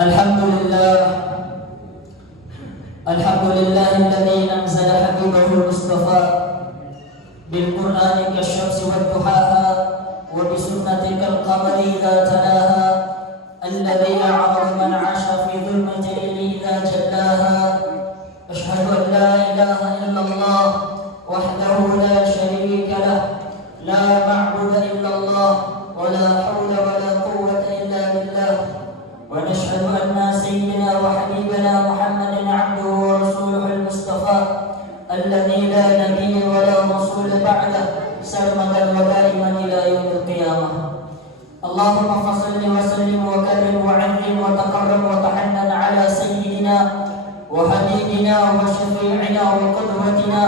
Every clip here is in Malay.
Alhamdulillah alladzi anzala habibahu al-mustafa bil qur'ani kasyamsi wad duhaha wa bi sunnati kal qamari idza talaha alladzi a'lamu man 'asha fi dhulmati al-layli idza jallaha ashhadu an la ilaha illallah wahdahu la sharika lah la ma'budu illallah wa la hawla wa la quwwata illa billah ونشهد أن سيدنا وحبيبنا محمدا عبده ورسوله المصطفى الذي لا نبي ولا رسول بعده سرمدا ودائما إلى يوم القيامة. اللهم صل وسلم وكرم وعظم وتقرب وتحنن على سيدنا وحبيبنا وشفيعنا وقدوتنا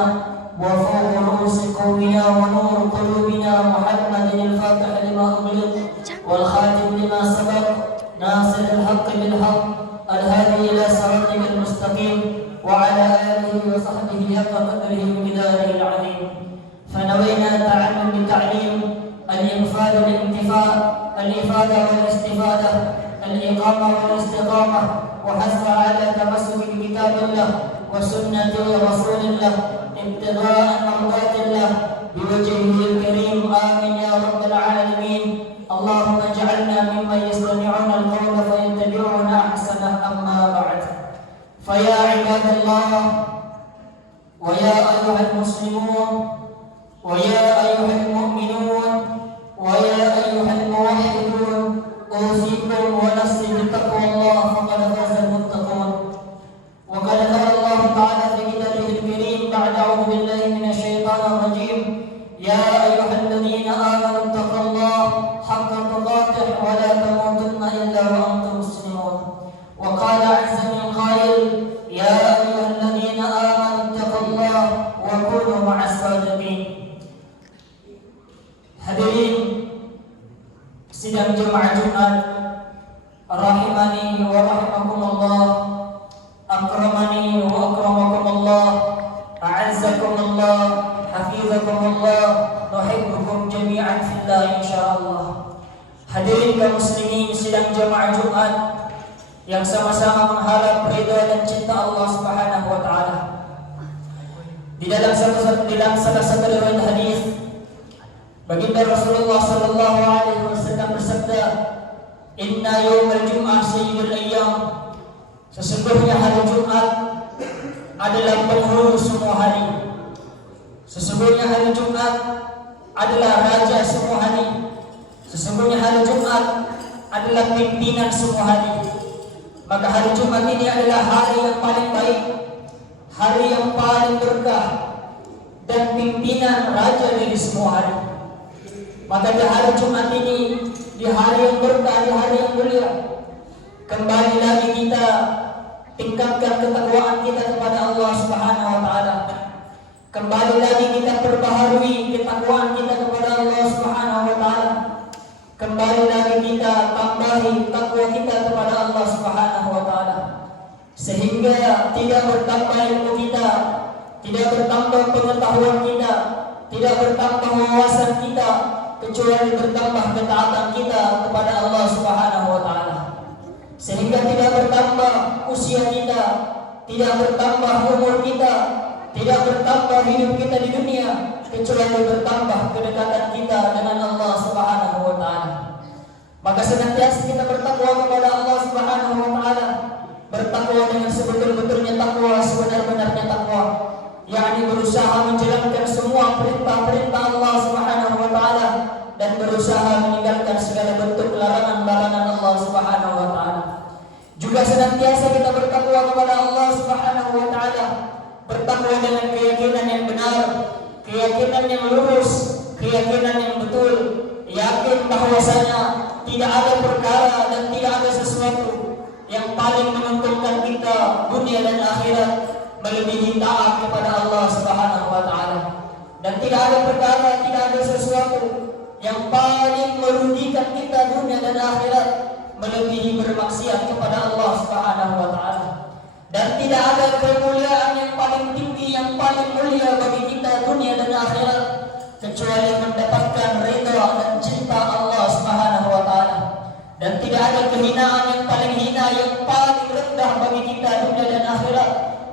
وفوق رؤوس قومنا ونور قلوبنا محمد الفاتح لما أغلق والخاتم لما سبق ناصر الحق بالحق الهادي إلى صراطك المستقيم وعلى آله وصحبه حق قدره ومقداره العظيم. فنوينا التعلم بالتعليم، الإنفاذ والانتفاع، الإفادة والاستفادة، الإقامة والاستقامة، وحث على تمسك بكتاب الله وسنة رسول الله ابتغاء مرضات الله بوجهه الكريم. آمين يا رب العالمين. اللهم اجعلنا ممن يستمعون القول فيتبعون احسنه. اما بعد، فيا عباد الله ويا ايها المسلمون ويا ايها المؤمنون ويا ايها الموحدون، اوصيكم ونفسي بتقوى الله فقد فاز المتقون. وقد قال الله تعالى في كتابه الكريم بعد اعوذ بالله من الشيطان الرجيم: يا ايها الذين امنوا اتقوا الله حق تقاته ولا تموتن إلا وأنتم مسلمون. وقال عز من قائل: يا أيها الذين آمنوا اتقوا الله وكونوا مع الصادقين. Hadirin sidang jemaah Jumat rahimani wa rahimakumullah, akramani wa akramakumullah, a'azzakumullah, hafizakumullah, nuhibbukum jami'an fillah insyaallah. Hadirin kaum muslimin sidang jemaah Jumat yang sama-sama mengharap ridha dan cinta Allah Subhanahu wa taala. Di dalam salah satu riwayat hadis, baginda Rasulullah sallallahu alaihi wasallam bersabda, "Inna yaumal jum'ah sayyidul ayyam." Sesungguhnya hari Jumat adalah penghulu semua hari. Sesungguhnya hari Jumat adalah raja semua hari. Sesungguhnya hari Jumat adalah pimpinan semua hari. Maka hari Jumat ini adalah hari yang paling baik, hari yang paling berkah, dan pimpinan raja dari semua hari. Maka di hari Jumat ini, di hari yang berkah, di hari yang mulia, kembali lagi kita tingkatkan ketakwaan kita kepada Allah Subhanahu wa taala. Kembali lagi kita perbaharui ketakwaan kita kepada Allah Subhanahu wa taala. Kembali lagi kita tambahi takwa kita kepada Allah Subhanahu wa taala, sehingga tidak bertambah ilmu kita, tidak bertambah pengetahuan kita, tidak bertambah wawasan kita, kecuali bertambah ketaatan kita kepada Allah Subhanahu wa taala. Sehingga tidak bertambah usia kita, tidak bertambah umur kita, tidak bertambah hidup kita di dunia, kecuali bertambah kedekatan kita dengan Allah Subhanahu wa taala. Maka senantiasa kita bertakwa kepada Allah Subhanahu wa taala, bertakwa dengan sebetul-betulnya takwa, sebenar-benarnya takwa, yakni berusaha menjalankan semua perintah-perintah Allah Subhanahu wa taala dan berusaha meninggalkan segala bentuk larangan-larangan Allah Subhanahu wa taala. Juga senantiasa kita bertakwa kepada Allah Subhanahu wa taala, bertakwa dengan keyakinan yang benar, keyakinan yang lurus, keyakinan yang betul, yakin bahwasanya tidak ada perkara dan tidak ada sesuatu yang paling menguntungkan kita dunia dan akhirat melebihi taat kepada Allah Subhanahu wa taala. Dan tidak ada perkara, tidak ada sesuatu yang paling merugikan kita dunia dan akhirat melebihi bermaksiat kepada Allah Subhanahu wa taala. Dan tidak ada kemuliaan yang paling tinggi, yang paling mulia bagi kita dunia dan akhirat kecuali mendapatkan ridha dan cinta Allah Subhanahu wa taala. Dan tidak ada kehinaan yang paling hina yang paling rendah bagi kita dunia dan akhirat,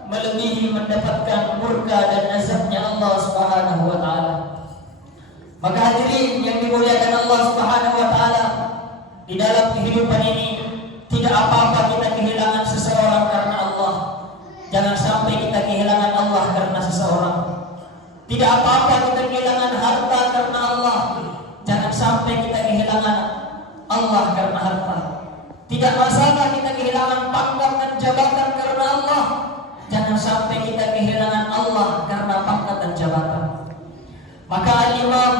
melebihi mendapatkan murka dan azabnya Allah Subhanahu wa taala. Maka hadirin yang dimuliakan Allah Subhanahu wa taala, di dalam kehidupan ini tidak apa-apa kita kehilangan seseorang karena Allah. Jangan sampai kita kehilangan Allah karena seseorang. Tidak apa-apa kita kehilangan harta karena Allah. Jangan sampai kita kehilangan Allah karena harta. Tidak masalah kita kehilangan pangkat dan jabatan karena Allah. Jangan sampai kita kehilangan Allah karena pangkat dan jabatan. Maka Al-Imam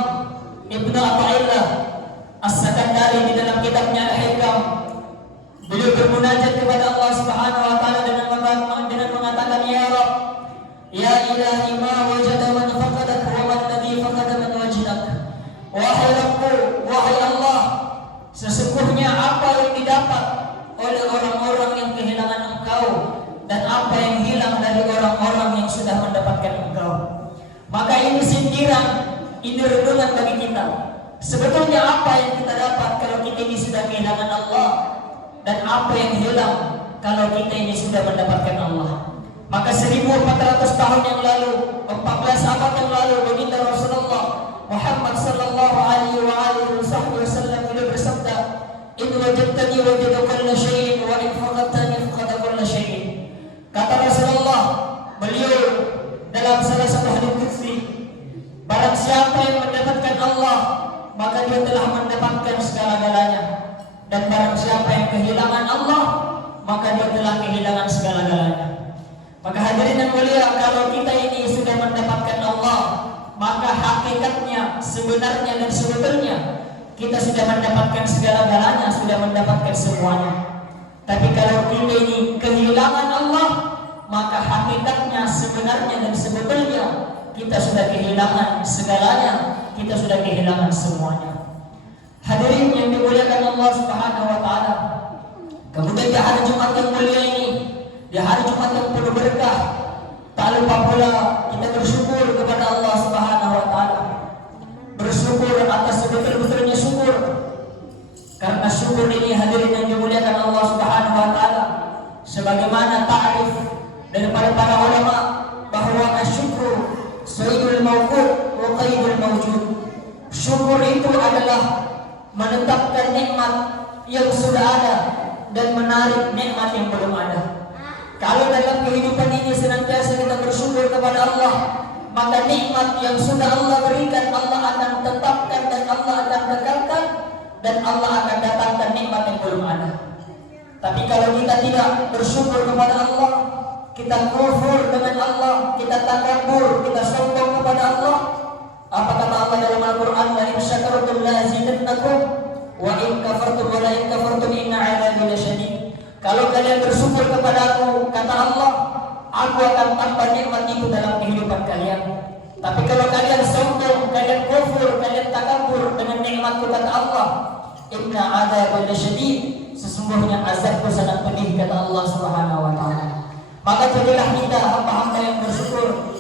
Ibnu Athaillah As-Sakandari di dalam kitabnya Al-Hikam, beliau bermunajat kepada Allah Subhanahu wa taala dengan mengatakan, ya Rabb, ya ilahi ma wajada man faqadak wa man ladhi faqada man wajadak. Wahai Rabbku, wahai Allah, sesungguhnya apa yang didapat oleh orang-orang yang kehilangan Engkau dan apa yang hilang dari orang-orang yang sudah mendapatkan Engkau. Maka ini sindiran, ini renungan bagi kita. Sebetulnya apa yang kita dapat kalau kita ini sudah kehilangan Allah, dan apa yang hilang kalau kita ini sudah mendapatkan Allah. Maka 1400 tahun yang lalu, 14 abad yang lalu, baginda Rasulullah Muhammad sallallahu alaihi wasallam beliau bersabda, "In wajadtani wajada kulla syai'in wa in faqadtani faqada kulla syai'in." Kata Rasulullah, beliau dalam salah satu hadis qudsi, barang siapa yang mendapatkan Allah, maka dia telah mendapatkan segala-galanya. Dan barang siapa yang kehilangan Allah, maka dia telah kehilangan segala-galanya. Maka hadirin yang mulia, kalau kita ini sudah mendapatkan Allah, maka hakikatnya, sebenarnya dan sebetulnya kita sudah mendapatkan segala-galanya, sudah mendapatkan semuanya. Tapi kalau kita ini kehilangan Allah, maka hakikatnya, sebenarnya dan sebetulnya kita sudah kehilangan segalanya, kita sudah kehilangan semuanya. Hadirin yang dimuliakan Allah Subhanahu wa taala, kemudian di hari Jumat yang mulia ini, di hari Jumat yang penuh berkah, tak lupa pula kita bersyukur kepada Allah Subhanahu wa taala. Bersyukur atas sebetul-betulnya syukur. Karena syukur ini, hadirin yang dimuliakan Allah Subhanahu wa taala, sebagaimana ta'rif daripada para ulama bahwa asyukru sayyidul mawqud wa qaidul mawjud. Syukur itu adalah menetapkan nikmat yang sudah ada dan menarik nikmat yang belum ada. Kalau dalam kehidupan ini senantiasa kita bersyukur kepada Allah, maka nikmat yang sudah Allah berikan Allah akan tetapkan dan Allah akan tekankan, dan Allah akan datangkan nikmat yang belum ada. Tapi kalau kita tidak bersyukur kepada Allah, kita kufur dengan Allah, kita takabur, kita sombong kepada Allah, apa kata Allah dalam Al-Quran? La in syakartum la azidannakum wa in kafartum wa la in kafartum inna 'adzabi lasyadid. Kalau kalian bersyukur kepadaku, kata Allah, aku akan tambah nikmat itu dalam kehidupan kalian. Tapi kalau kalian sombong, kalian kufur, kalian takabur dengan nikmatku, kata Allah, inna 'adzabi lasyadid, sesungguhnya azabku sangat pedih, kata Allah Subhanahu wa taala. Maka jadilah kita hamba-hamba yang bersyukur.